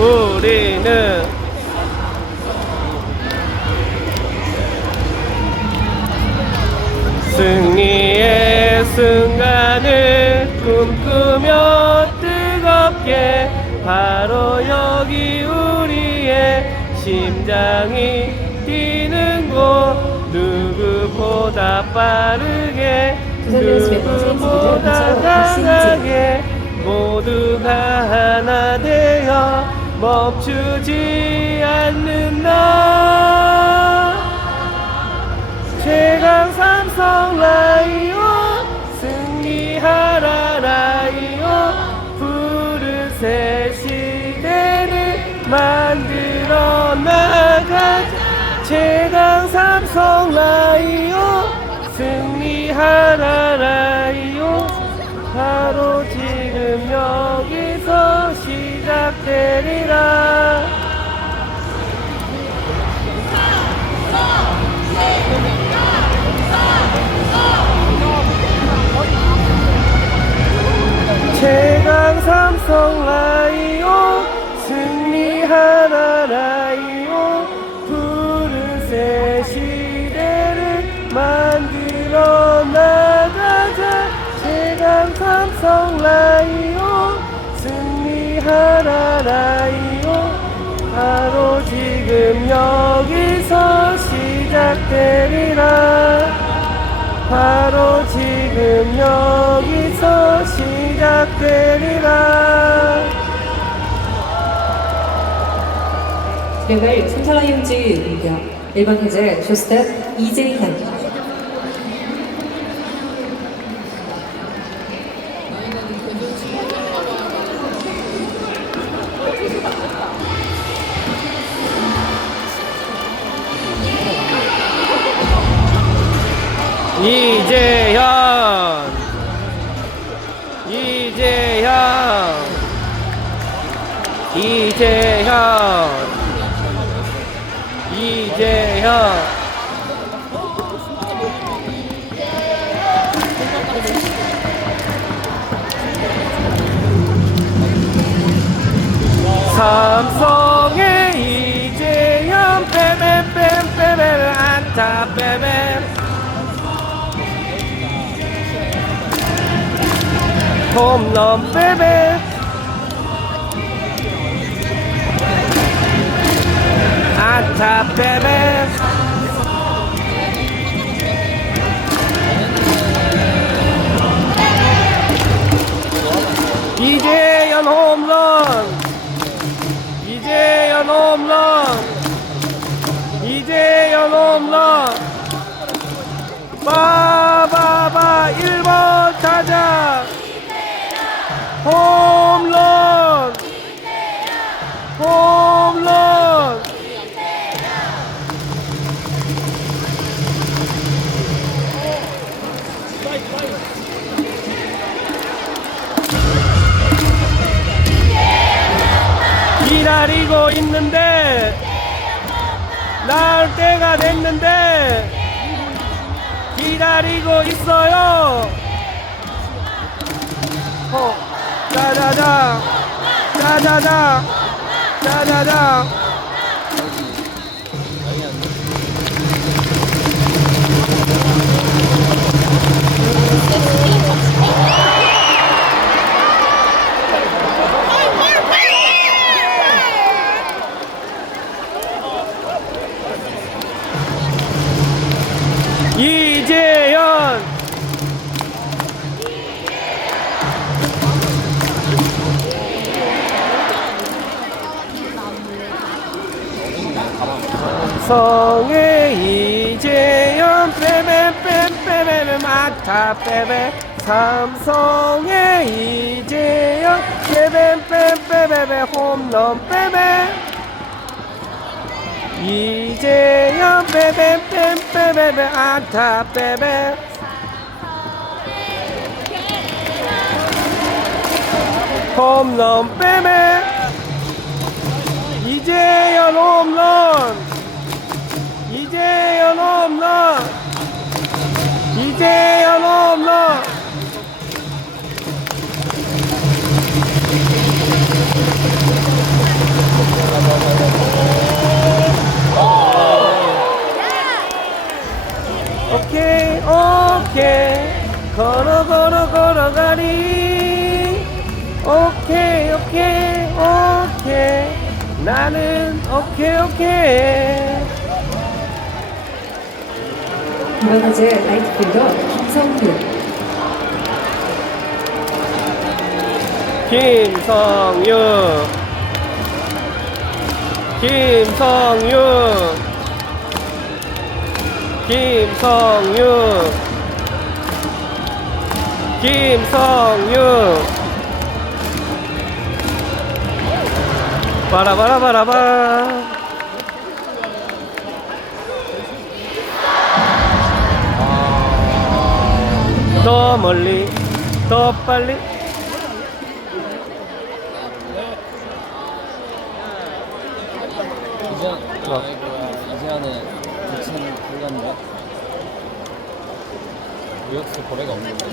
우리는 승리의 순간을 꿈꾸며 뜨겁게 바로 여기 우리의 심장이 뛰는 곳. 누구보다 빠르게 누구보다 강하게 모두가 하나 되어 멈추지 않는 나. 최강 삼성 라이온 승리하라 라이온 푸른 새 시대를 만들어 나가자. 최강 삼성 라이온 승리하라 라이온 바로 지금 여기서 시작 되리라. 최강 삼성 라이온 승리하라 라이온 푸른 새 시대를 만들어 나가자. 최강 삼성 라이온 승리하라 라이온 바로 지금 여기서 시작되리라. 바로 지금 여기서 시작되리라. 랩을 센터라이온즈 공격 1번 해제 쇼스텝 이재현 이재현. 이재현. 삼성의 이재현. 빼빼빼빼빼 안타 빼빼 홈런 빼빼 안타 빼빼 이재현 홈런 이재현 홈런 이재현 홈런 빠바바 1번 타자 홈런 홈런 기다리고 있는데 나올 때가 됐는데 기다리고 있어요. 어, 짜자자. 짜자자. 짜자자 삼성의 이재현 빼빼빼빼빼빼 홈런 빼빼 이재현 빼빼빼빼빼빼 안타 빼빼 홈런 빼빼 이재현 홈런 이재현 홈런 이재현 홈런 오케이. 걸어 걸어 걸어가리 오케이 오케이 오케이. 나는 오케이 오케이. 네 이번 화제 라이트 빌더 김성규. 김성유 김성유 김성유. 김성유. 바라바라바라바 더 멀리 더 빨리 이제 어. 이제는 2008년인가? 유역수 고래가 없는데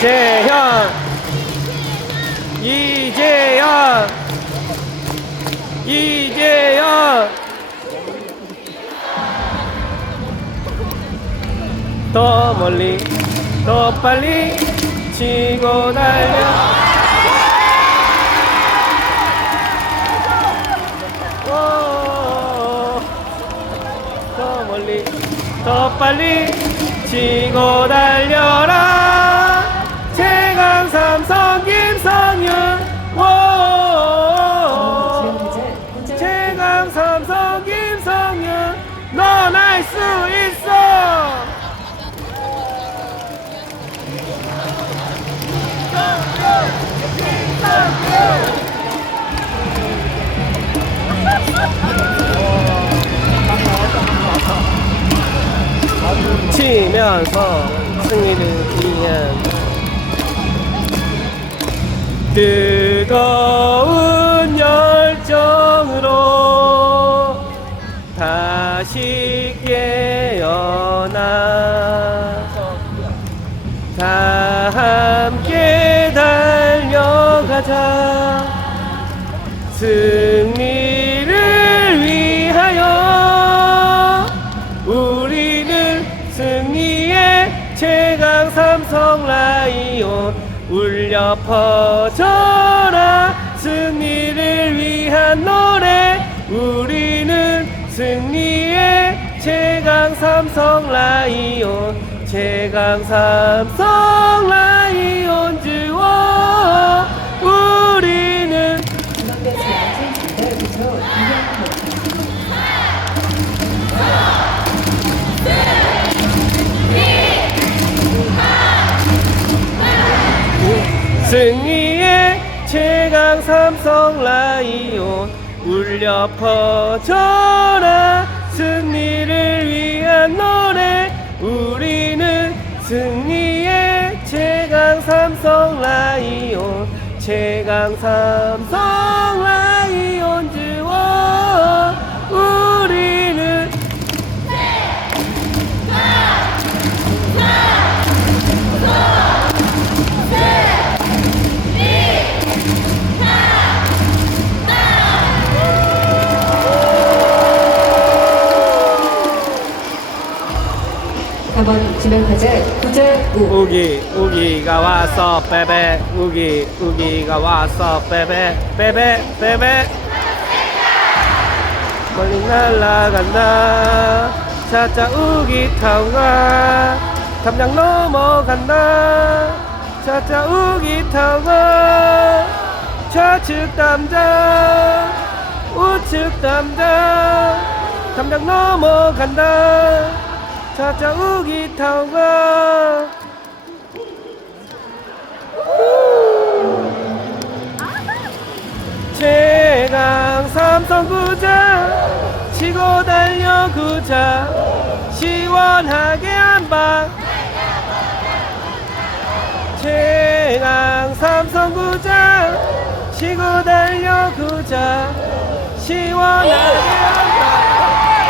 재 더 멀리 더 빨리 치고 오, 더 멀리 더 빨리 치고 달려 뜨거 퍼져라. 승리를 위한 노래. 우리는 승리의 최강 삼성 라이온 최강 삼성 라이온즈와 우리는 승리의 최강 삼성 라이온 울려 퍼져라. 승리를 위한 노래. 우리는 승리의 최강 삼성 라이온 최강 삼 지명 화제 구제 우. 우기 우기가 왔어 빼빼 우기 우기가 왔어 빼빼 빼빼 빼빼. 멀리 날아간다. 차차 우기 타고 가 담장 넘어간다. 차차 우기 타고 가 좌측 담장 우측 담장. 담장 넘어간다 차차 우기 타고 가 최강 삼성 구자 치고 달려 구자 시원하게 한방. 최강 삼성 구자 치고 달려 구자 시원하게 한방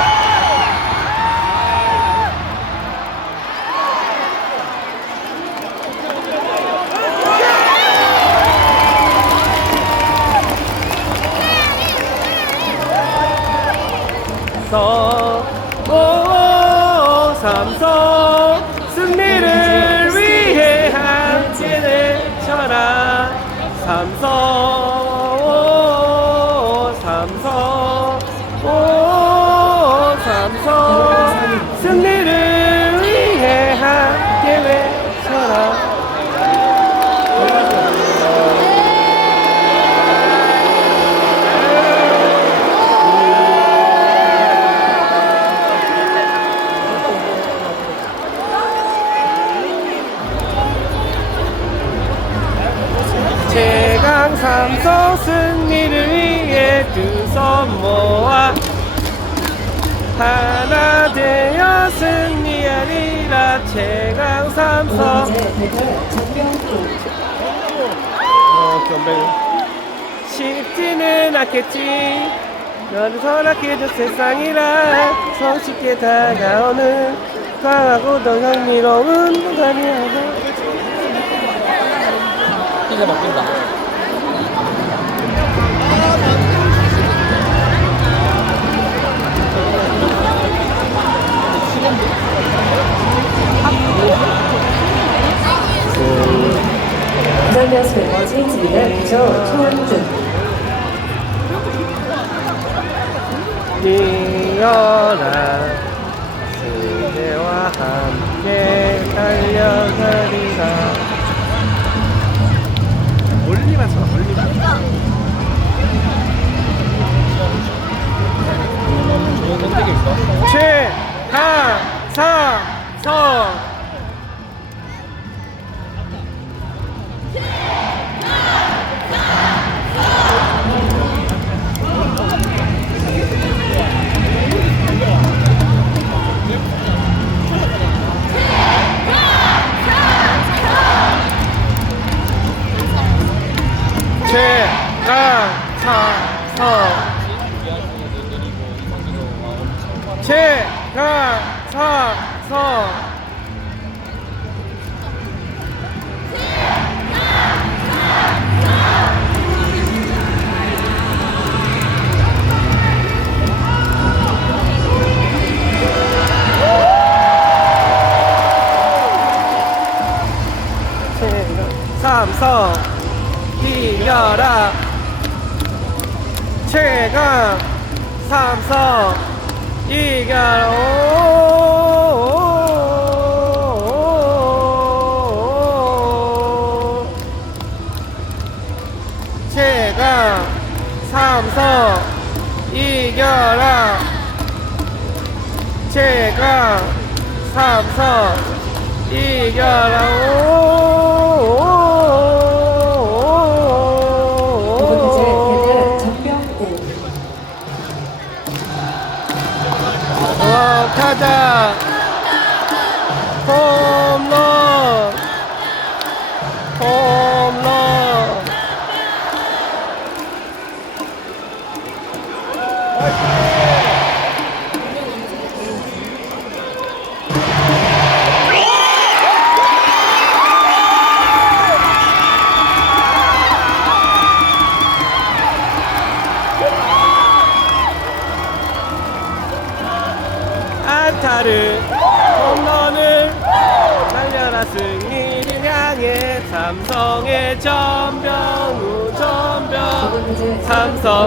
走 않겠지? 너를 허락해준 세상이라 손쉽게 다가오는 강하고도 향미로운 동안이야. 피자 바뀐다. 부장면스 멤버 체인지는 부조 초원준 뛰어라. 그대와 함께 달려가리라. 멀리만 서 멀리만. 좋은 선택일까? 7, 4, 3 차사 제가사서 삼성 이겨라. 최강 삼성 오 최강 삼성 이겨라. 최강 삼성 이겨라 와 가자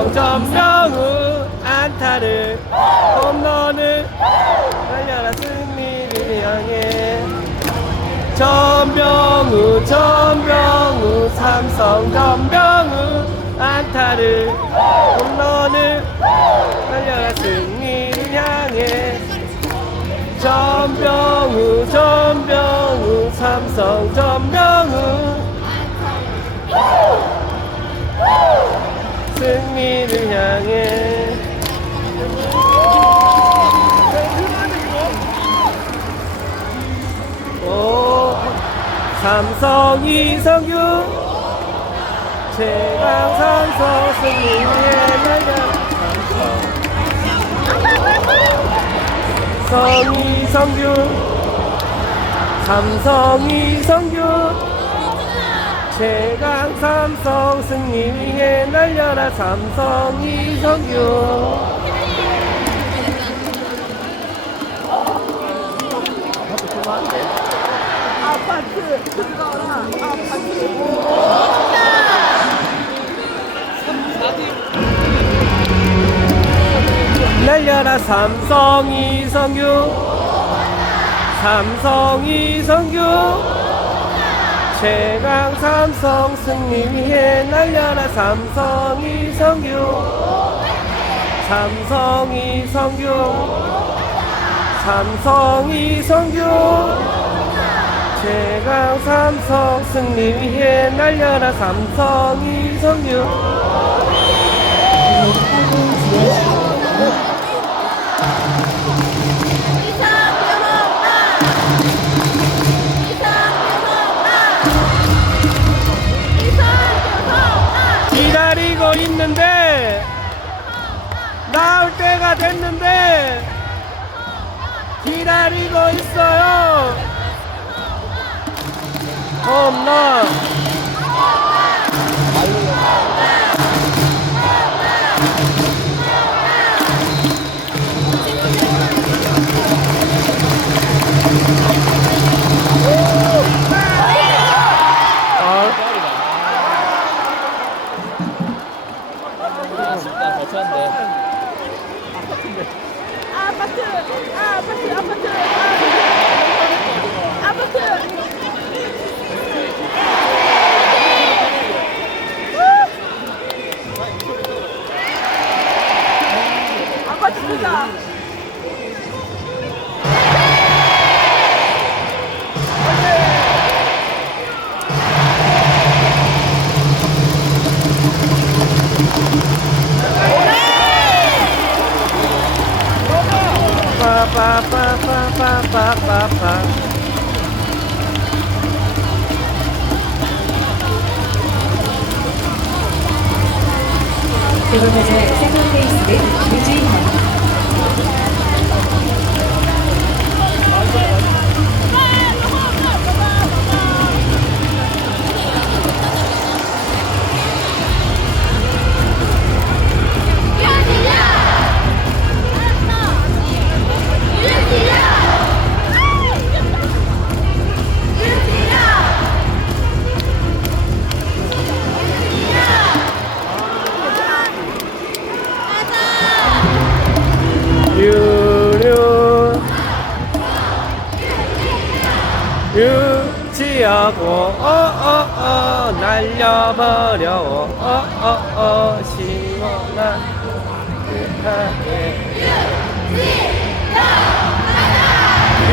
전병우 안타를 홈런을 날려라 승리를 향해 전병우 전병우 삼성 전병우 안타를 홈런을 날려라 승리를 향해 전병우 전병우 삼성 전병우 승리를 향해. 오 삼성 이성규. 최강 삼성 승리에 날려. 삼성 이성규. 삼성 이성규 최강 삼성 승리에 날려라 삼성 이성규. 날려라 삼성 이성규. 삼성 이성규. 최강 삼성 승리 위해 날려라 삼성 이성규. 삼성 이성규. 삼성 이성규. 최강 삼성 승리 위해 날려라 삼성 이성규 기다리고 있어요. 홈런 세번 타자 세컨 베이스는 유지현. 날려버려. 어어어 시원한 하게.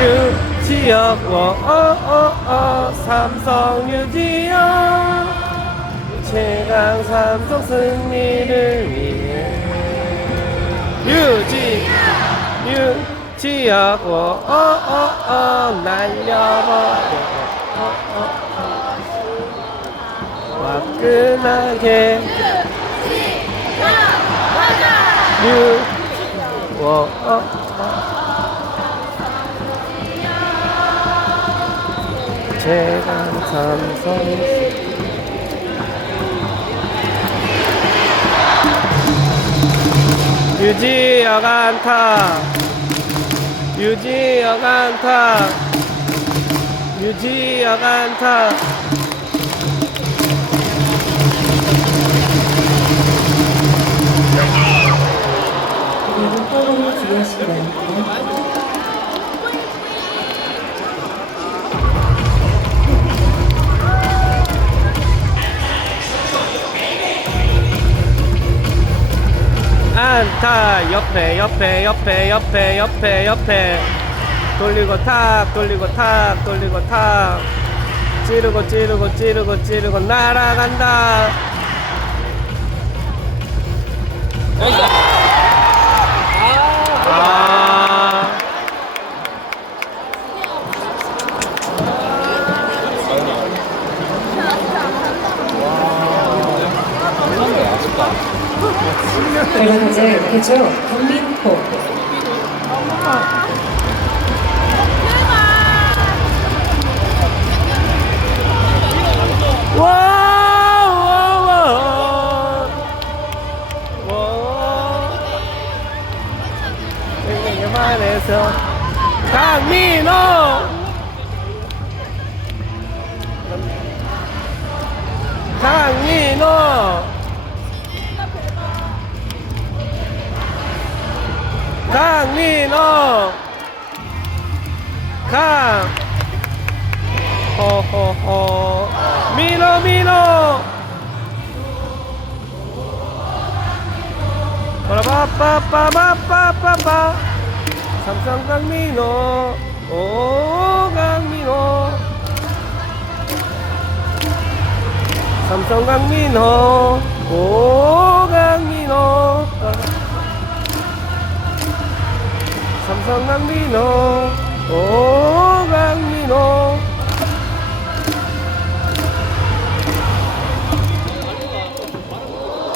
유지하고 어어어 삼성 유지하 최강 삼성 승리를 위해. 유지 유지하고 어어어 날려버려. 어어어 화끈하게. 유. 어, 어, 어. 최강 삼성 유지혁 안타. 유지혁 안타. 유지혁 안타 안타 옆에 옆에 옆에 옆에 옆에 옆에. 돌리고 탁 돌리고 탁 돌리고 탁. 찌르고 찌르고 찌르고 찌르고 날아간다 결과 타자 개조 강민호. 와 와와. 생각에 반해서 강민호. 강민호 강민호. 강. 호호호 민호 민호. 빠라바빠빠빠빠빠빠. 삼성 강민호. 오 강민호. 삼성 강민호. 오 강민호 삼성 강민호. 오 강민호.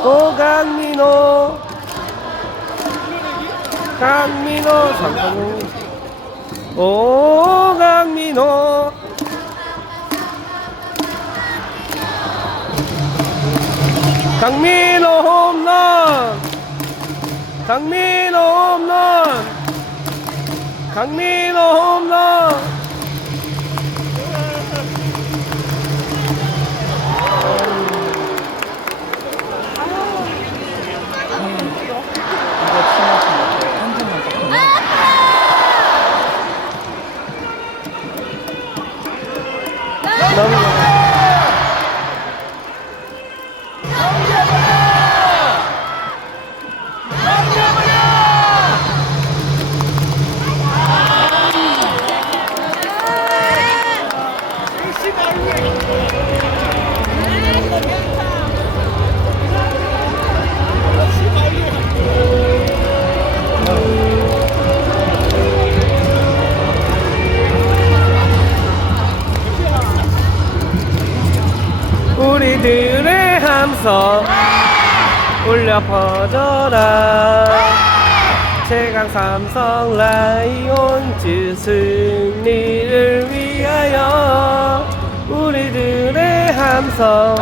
오 강민호. 강민호 삼성. 오 강민호. 강민호 홈런. 강민호 홈런 강민호 홈런! 이거 퍼져라. 최강 삼성 라이온즈 승리를 위하여 우리들의 함성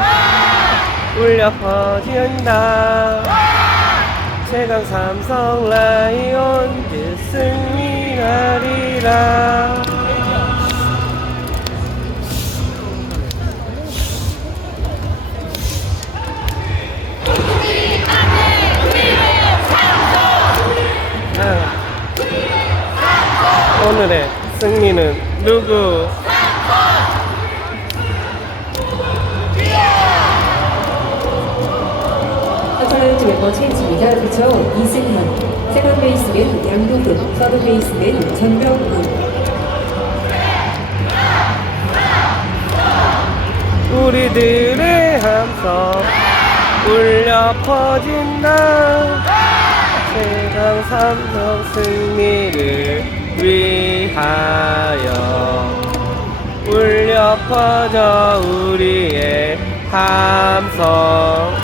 울려 퍼진다. 최강 삼성 라이온즈 승리하리라 오늘의 승리는 누구? 하트라이트 멤버 체인지입니다. 그쵸? 이승현. 세컨 베이스는 양도근. 서드 베이스는 전병훈. 우리들의 함성 울려 퍼진다 최강 삼성 승리를 위하 퍼져 우리의 함성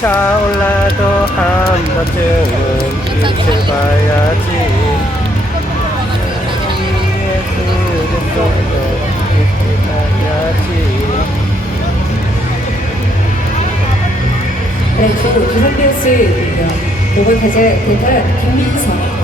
차올라도 한 번쯤은 빛을 봐야지 네, 저도 두산 베이스입니다. 5번 타자 대타 김민성.